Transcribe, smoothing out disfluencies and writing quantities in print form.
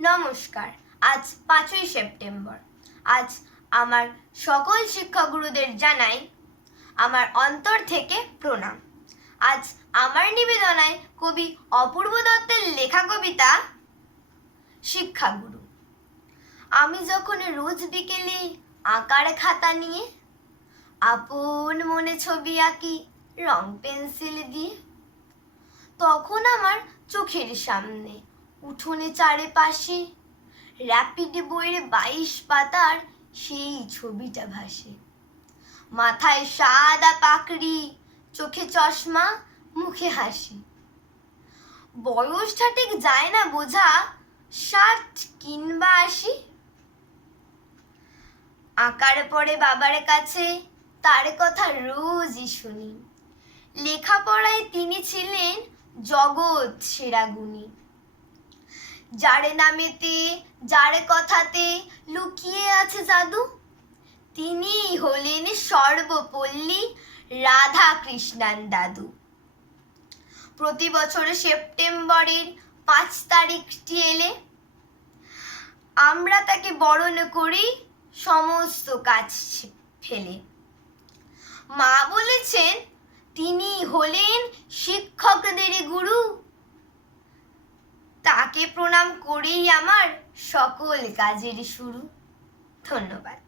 নমস্কার। আজ 5ই সেপ্টেম্বর। আজ আমার সকল শিক্ষাগুরুদের জানাই আমার অন্তর থেকে প্রণাম। আজ আমার নিবেদনায় কবি অপূর্ব দত্তের লেখা কবিতা শিক্ষাগুরু। আমি যখন রোজ বিকেলে আঁকার খাতা নিয়ে আপন মনে ছবি আঁকি রং পেন্সিল দিয়ে, তখন আমার চোখের সামনে উঠোনে চারিপাশে র্যাপিড বইয়ের 22 পাতার সেই ছবিটা ভাসে। মাথায় সাদা পাকড়ি, চোখে চশমা, মুখে হাসি। বয়সটা ঠিক যায় না বোঝা, 60 কিংবা 80। আঁকার পরে বাবার কাছে তার কথা রোজই শুনি। লেখাপড়ায় তিনি ছিলেন জগৎ সেরা গুণী। যার নামেতে যার কথাতে লুকিয়ে আছে জাদু, তিনি হলেন সর্বপল্লী রাধা কৃষ্ণান দাদু। প্রতি বছর সেপ্টেম্বরের 5 তারিখটি এলে আমরা তাকে বরণ করি সমস্ত কাজ ফেলে। মা বলেছেন তিনি হলেন শিক্ষকদের গুরু। তাকে প্রণাম করেই আমার সকল কাজের শুরু। ধন্যবাদ।